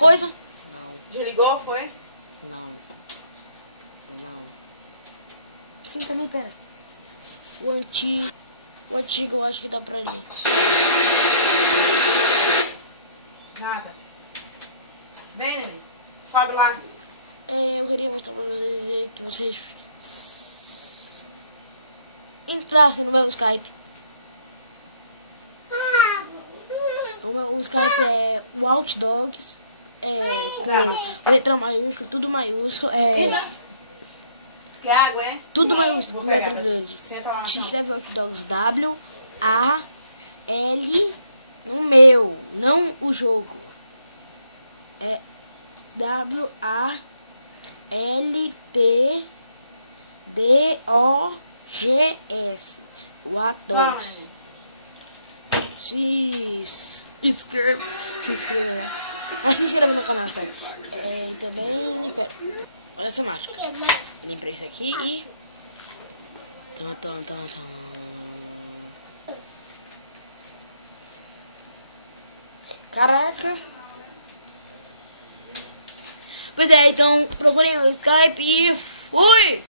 coisa? Desligou, foi? Sim, também, pera. O antigo eu acho que dá pra gente. Nada. Vem, Nelly. Sobe lá. Eu queria mostrar pra vocês que vocês entrassem no meu Skype. O Skype é Watch Dogs. Letra maiúscula, tudo maiúsculo. Quer água, é? Tudo maiúsculo. Vou pegar pra ti. Senta lá no Se chão. escreve Watch Dogs W-A-L no meu, não o jogo. É W-A-L-T-D-O-G-S. Watch Dogs. Se inscreva. Mas se inscreva no canal. Também. Olha essa marca. Lembrei isso aqui e. Caraca. Pois é, então procurem o Skype e fui!